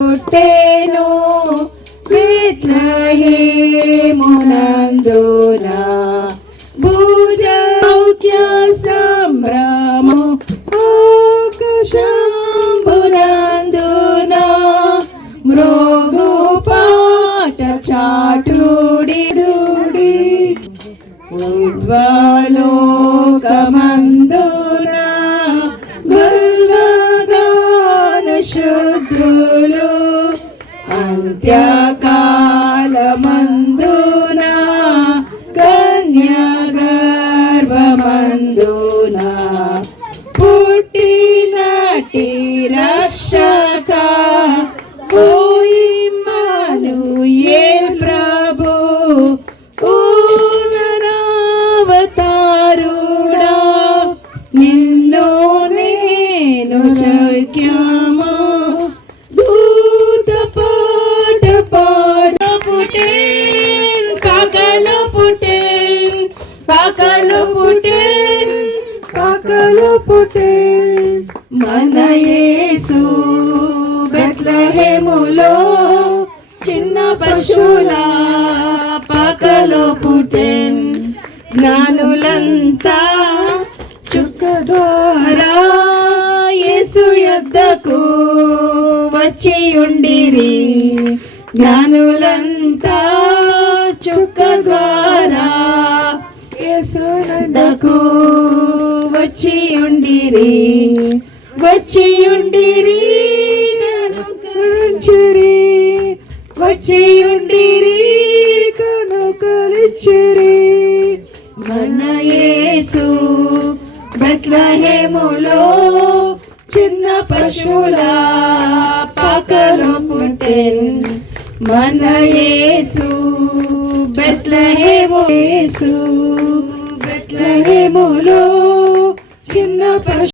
పుట్టెను బెత్లెహేమునందున భుజౌఖ్య సంభ్రము ఆకాశంబునందున మృగు పాట చాటుడి ఉద్వలోకమందున గొల్లగాను శుద్ధులు అంత్యకాలమందున కన్యగర్భమందున పుట్టినటి రక్షక ఓ ఇమ్మానుయేల్ ప్రభు పునరావతారుడా నిన్ను నేను చక్యము దూత పాట పాడ పుట్టెన్ పకలు పుట్టెన్ పకలు పుట్టెన్ పకలు పుట్టెన్ మన యేసు బెత్లెహేములో చిన్న పశువుల పకలో పుట్టెన్ జ్ఞానులంతా చుక్క ద్వారా యేసు యొద్దకు వచ్చి ఉండిరి జ్ఞానులంతా చుక్క ద్వారా యేసు యొద్దకు వచ్చి ఉండిరి వచ్చి ఉండిరి వచ్చి ఉండిరి కనుకలిచ్చిరి మన యేసు బెత్లెహేములో చిన్న పశువుల పకలో పుట్టెన్ మన యేసు బెత్లెహేములో చిన్న పశు